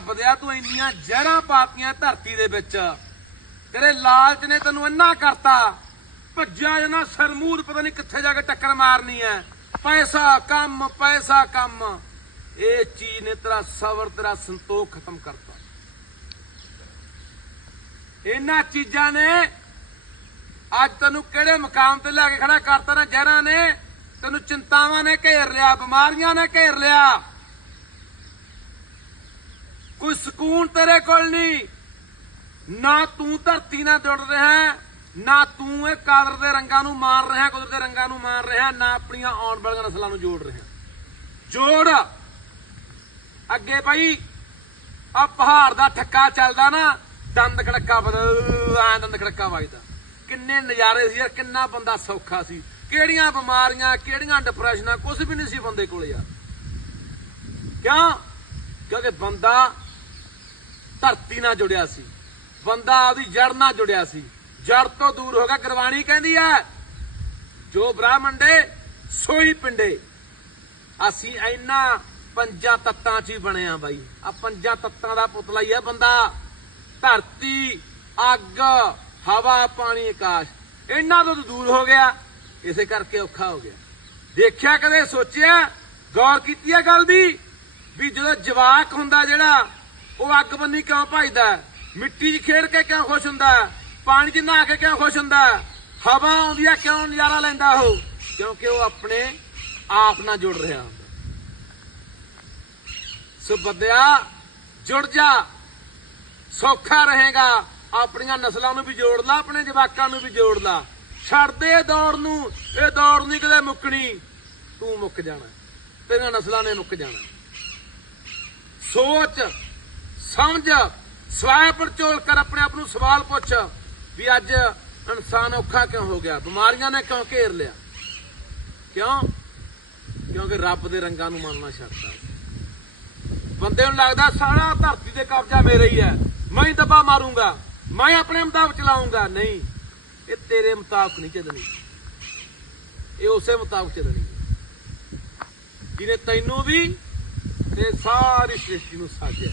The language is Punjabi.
ਰੱਬ ਦਿਆ, ਤੂੰ ਇੰਨੀਆਂ ਜ਼ਹਿਰਾਂ ਪਾਤੀਆਂ ਧਰਤੀ ਦੇ ਵਿੱਚ। ਤੇਰੇ ਲਾਲਚ ਨੇ ਤੈਨੂੰ ਇੰਨਾ ਕਰਤਾ, ਭੱਜਿਆ ਜਨਾ ਸਰਮੂਦ, ਪਤਾ ਨਹੀਂ ਕਿੱਥੇ ਜਾ ਕੇ ਟੱਕਰ ਮਾਰਨੀ ਐ। ਪੈਸਾ ਕੰਮ ਪੈਸਾ ਕੰਮ। ਇਹ ਚੀਜ਼ ਨੇ ਤੇਰਾ ਸਬਰ, ਤੇਰਾ ਸੰਤੋਖ ਖਤਮ ਕਰਤਾ। ਇਹਨਾਂ ਚੀਜ਼ਾਂ ਨੇ ਅੱਜ ਤੈਨੂੰ ਕਿਹੜੇ ਮਕਾਮ ਤੇ ਲੈ ਕੇ ਖੜਾ ਕਰਤਾ ਨਾ? ਜ਼ਹਿਰਾਂ ਨੇ ਤੈਨੂੰ ਚਿੰਤਾਵਾਂ ਨੇ ਘੇਰ ਲਿਆ, ਬਿਮਾਰੀਆਂ ਨੇ ਘੇਰ ਲਿਆ। ਕੋਈ ਸਕੂਨ ਤੇਰੇ ਕੋਲ ਨਹੀਂ। ਨਾ ਤੂੰ ਧਰਤੀ ਨਾਲ ਜੁੜ ਰਿਹਾ ਨਾ ਤੂੰ ਇਹ ਕਾਦਰ ਦੇ ਰੰਗਾਂ ਨੂੰ ਮਾਰ ਰਿਹਾ, ਕੁਦਰਤ ਦੇ ਰੰਗਾਂ ਨੂੰ ਮਾਰ ਰਿਹਾ, ਨਾ ਆਪਣੀਆਂ ਆਉਣ ਵਾਲੀਆਂ ਨਸਲਾਂ ਨੂੰ ਜੋੜ ਰਿਹਾ। ਜੋੜ। ਅੱਗੇ ਭਾਈ ਆ ਪਹਾੜ ਦਾ ਠੱਕਾ ਚੱਲਦਾ ਨਾ, ਦੰਦ ਖੜਕਾ ਬਦਲ ਆ ਦੰਦ ਖੜਕਾ ਵੱਜਦਾ। ਕਿੰਨੇ ਨਜ਼ਾਰੇ ਸੀ ਯਾਰ, ਕਿੰਨਾ ਬੰਦਾ ਸੌਖਾ ਸੀ। ਕਿਹੜੀਆਂ ਬਿਮਾਰੀਆਂ, ਕਿਹੜੀਆਂ ਡਿਪਰੈਸ਼ਨਾਂ ਕੁਝ ਵੀ ਨਹੀਂ ਸੀ ਬੰਦੇ ਕੋਲ ਯਾਰ। ਕਿਉਂ? ਕਿਉਂਕਿ ਬੰਦਾ ਧਰਤੀ ਨਾਲ ਜੁੜਿਆ ਸੀ। ਬੰਦਾ ਆਪਦੀ ਜੜ ਨਾਲ ਜੁੜਿਆ ਸੀ। ਜੜ ਤੋਂ ਦੂਰ ਹੋ ਗਿਆ ਗੁਰਬਾਣੀ ਕਹਿੰਦੀ ਹੈ, ਜੋ ਬ੍ਰਾਹਮਣ ਸੋਈ ਪਿੰਡੇ। ਅਸੀਂ ਇੰਨਾ ਪੰਜਾਂ ਤੱਤਾਂ 'ਚ ਹੀ ਬਣੇ ਆ ਬਾਈ। ਆ ਪੰਜਾਂ ਤੱਤਾਂ ਦਾ ਪੁਤਲਾ ਹੀ ਹੈ ਬੰਦਾ। ਧਰਤੀ, ਅੱਗ, ਹਵਾ, ਪਾਣੀ, ਆਕਾਸ਼। ਇਹਨਾਂ ਤੋਂ ਦੂਰ ਹੋ ਗਿਆ। ਇਸੇ ਕਰਕੇ ਔਖਾ ਹੋ ਗਿਆ। ਦੇਖਿਆ ਕਦੇ, ਸੋਚਿਆ, ਗੌਰ ਕੀਤੀ ਹੈ ਗੱਲ ਦੀ, ਵੀ ਜਦੋਂ ਜਵਾਕ ਹੁੰਦਾ ਜਿਹੜਾ ਉਹ ਅੱਗ ਬੰਨੀ ਕਿਉਂ ਭਜਦਾ ਮਿੱਟੀ 'ਚ ਖੇਡ ਕੇ ਕਿਉਂ ਖੁਸ਼ ਹੁੰਦਾ? ਪਾਣੀ 'ਚ ਨਹਾ ਕੇ ਕਿਉਂ ਖੁਸ਼ ਹੁੰਦਾ? ਹਵਾ ਆਉਂਦੀ ਆ ਕਿਉਂ ਨਜ਼ਾਰਾ ਲੈਂਦਾ ਉਹ? ਕਿਉਂਕਿ ਉਹ ਆਪਣੇ ਆਪ ਨਾਲ ਜੁੜ ਰਿਹਾ ਹੁੰਦਾ। ਸੋ ਬੰਦਿਆ, ਜੁੜ ਜਾ। ਸੌਖਾ ਰਹੇਗਾ। ਆਪਣੀਆਂ ਨਸਲਾਂ ਨੂੰ ਵੀ ਜੋੜ ਲਾ, ਆਪਣੇ ਜਵਾਕਾਂ ਨੂੰ ਵੀ ਜੋੜ ਲਾ। ਛੱਡਦੇ ਦੌੜ ਨੂੰ। ਇਹ ਦੌੜ ਨਹੀਂ ਕਦੇ ਮੁੱਕਣੀ। ਤੂੰ ਮੁੱਕ ਜਾਣਾ। ਤੇਰੀਆਂ ਨਸਲਾਂ ਨੇ ਮੁੱਕ ਜਾਣਾ। ਸੋਚ। ਸਮਝ ਸਵਾਇ ਪਰਚੋਲ ਕਰ ਆਪਣੇ ਆਪ ਨੂੰ, ਸਵਾਲ ਪੁੱਛ ਵੀ ਅੱਜ ਇਨਸਾਨ ਔਖਾ ਕਿਉਂ ਹੋ ਗਿਆ? ਬਿਮਾਰੀਆਂ ਨੇ ਕਿਉਂ ਘੇਰ ਲਿਆ? ਕਿਉਂ? ਕਿਉਂਕਿ ਰੱਬ ਦੇ ਰੰਗਾਂ ਨੂੰ ਮੰਨਣਾ ਛੱਡਦਾ ਬੰਦੇ ਨੂੰ ਲੱਗਦਾ ਸਾਰਾ ਧਰਤੀ ਤੇ ਕਬਜ਼ਾ ਮੇਰਾ ਹੀ ਹੈ। ਮੈਂ ਹੀ ਦੱਬਾ ਮਾਰੂੰਗਾ। ਮੈਂ ਆਪਣੇ ਮੁਤਾਬਕ ਚਲਾਉਂਗਾ ਨਹੀਂ, ਇਹ ਤੇਰੇ ਮੁਤਾਬਕ ਨਹੀਂ ਚੱਲਣੀ। ਇਹ ਉਸੇ ਮੁਤਾਬਕ ਚੱਲਣੀ ਜਿਹਨੇ ਤੈਨੂੰ ਵੀ ਤੇ ਸਾਰੀ ਸ੍ਰਿਸ਼ਟੀ ਨੂੰ ਸਾਜਿਆ।